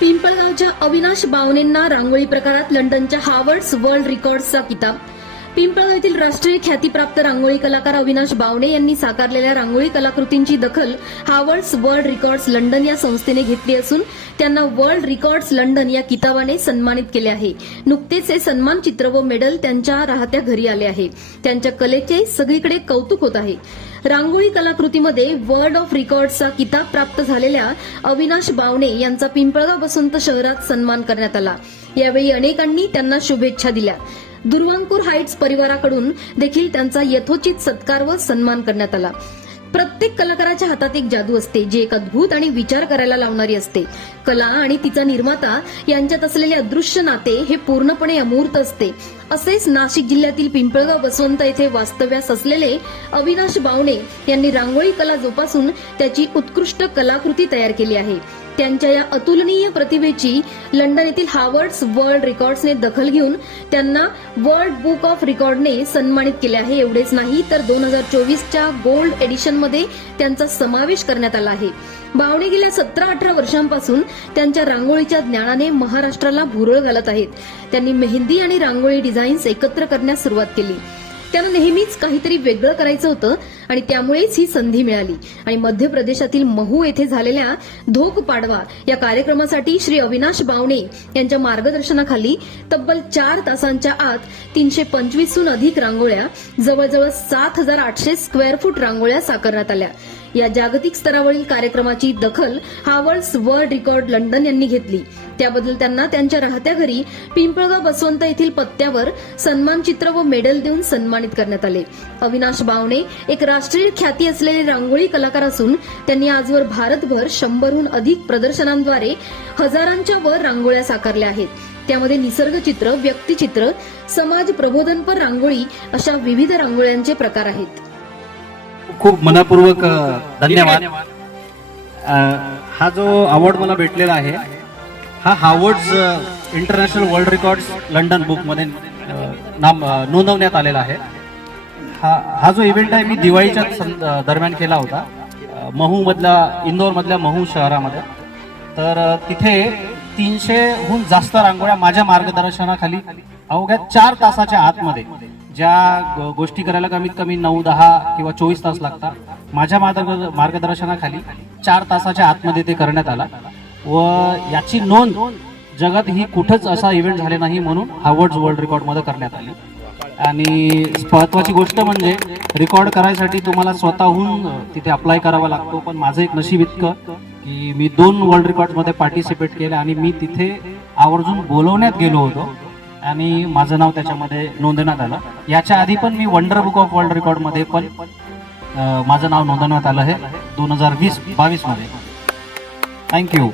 पिंपळगावच्या अविनाश बावनेंना रांगोळी प्रकारात लंडनच्या Harvard's world रेकॉर्ड्सचा किताब. पिंपळगाव येथील राष्ट्रीय ख्यातीप्राप्त रांगोळी कलाकार अविनाश बावणे यांनी साकारलेल्या रांगोळी कलाकृतींची दखल हार्वर्ड्स वर्ल्ड रेकॉर्ड्स लंडन या संस्थेने घेतली असून त्यांना वर्ल्ड रेकॉर्ड्स लंडन या किताबाने सन्मानित केले आहे. नुकतेच हे सन्मान चित्र व मेडल त्यांच्या राहत्या घरी आले आहे. त्यांच्या कलेचे सगळीकडे कौतुक होत आहे. रांगोळी कलाकृतीमध्ये वर्ल्ड ऑफ रेकॉर्डचा किताब प्राप्त झालेल्या अविनाश बावणे यांचा पिंपळगाव बसंत शहरात सन्मान करण्यात आला. यावेळी अनेकांनी त्यांना शुभेच्छा दिल्या. दुर्वांकूर हाईट्स परिवाराकडून देखील त्यांचा यथोचित सत्कार व सन्मान करण्यात आला. प्रत्येक कलाकाराच्या हातात एक जादू असते जी एक अद्भुत आणि विचार करायला लावणारी असते. कला आणि तिचा निर्माता यांच्यात असलेले अदृश्य नाते हे पूर्णपणे अमूर्त असते. असेच नाशिक जिल्ह्यातील पिंपळगाव वसवंत येथे वास्तव्यास असलेले अविनाश बावणे यांनी रांगोळी कला जोपासून त्याची उत्कृष्ट कलाकृती तयार केली आहे. त्यांच्या या अतुलनीय प्रतिभेची लंडन येथील हार्वर्ड्स वर्ल्ड रेकॉर्ड्सने दखल घेऊन त्यांना वर्ल्ड बुक ऑफ रेकॉर्डने सन्मानित केले आहे. एवढेच नाही तर दोन हजार चोवीसच्या गोल्ड एडिशनमध्ये त्यांचा समावेश करण्यात आला आहे. बावणे गेल्या सतरा अठरा वर्षांपासून त्यांच्या रांगोळीच्या ज्ञानाने महाराष्ट्राला भुरळ घालत आहेत. त्यांनी मेहंदी आणि रांगोळी डिझाईन्स एकत्र करण्यास सुरुवात केली. त्यांना नेहमीच काहीतरी वेगळं करायचं होतं आणि त्यामुळेच ही संधी मिळाली. आणि मध्य प्रदेशातील महू येथे झालेल्या धोक पाडवा या कार्यक्रमासाठी श्री अविनाश बावणे यांच्या मार्गदर्शनाखाली तब्बल चार तासांच्या आत तीनशे पंचवीसहून अधिक रांगोळ्या जवळजवळ सात हजार आठशे स्क्वेअर फूट रांगोळ्या साकारण्यात आल्या. या जागतिक स्तरावरील कार्यक्रमाची दखल हावर्ड्स वर्ल्ड रेकॉर्ड लंडन यांनी घेतली. त्याबद्दल त्यांना त्यांच्या राहत्या घरी पिंपळगाव बसवंत येथील पत्त्यावर सन्मानचित्र व मेडल देऊन सन्मानित करण्यात आले. अविनाश बावणे एक राष्ट्र राष्ट्रीय ख्याती असलेले रांगोळी कलाकार असून त्यांनी आजवर भारतभर शंभरहून अधिक प्रदर्शनांद्वारे हजारांच्या वर रांगोळ्या साकारल्या आहेत. त्यामध्ये निसर्गचित्र व्यक्तिचित्र समाज प्रबोधनपर रांगोळी अशा विविध रांगोळ्यांचे प्रकार आहेत. खूप मनपूर्वक धन्यवाद. हा जो अवॉर्ड मला भेटलेला आहे हा Harvard's international world records London बुकमध्ये नाम नोंदवण्यात आलेला आहे. हा हा जो इव्हेंट आहे मी दिवाळीच्या सं- दरम्यान केला होता. अ, महू मधल्या इंदोर मधल्या महू शहरामध्ये. तर तिथे तीनशेहून जास्त रांगोळ्या माझ्या मार्गदर्शनाखाली अवघ्या चार तासाच्या आतमध्ये ज्या गोष्टी करायला कमीत कमी नऊ दहा किंवा चोवीस तास लागतात माझ्या मार्ग- मार्गदर्शनाखाली चार तासाच्या आतमध्ये ते करण्यात आला. व याची नोंद जगात ही कुठंच असा इव्हेंट झाले नाही म्हणून हावर्ड्स वर्ल्ड रेकॉर्डमध्ये करण्यात आली. आणि महत्वाची गोष्ट म्हणजे रेकॉर्ड करायसाठी तुम्हाला स्वतःहून तिथे अप्लाय करावा लागतो. पण माझं एक नशीब इतकं की मी दोन वर्ल्ड रेकॉर्डमध्ये पार्टिसिपेट केलं आणि मी तिथे आवर्जून बोलवण्यात गेलो होतो. आणि माझं नाव त्याच्यामध्ये नोंदवण्यात आलं. याच्या आधी पण मी वंडर बुक ऑफ वर्ल्ड रेकॉर्डमध्ये पण माझं नाव नोंदवण्यात आलं आहे. दोन हजार वीस बावीसमध्ये. थँक्यू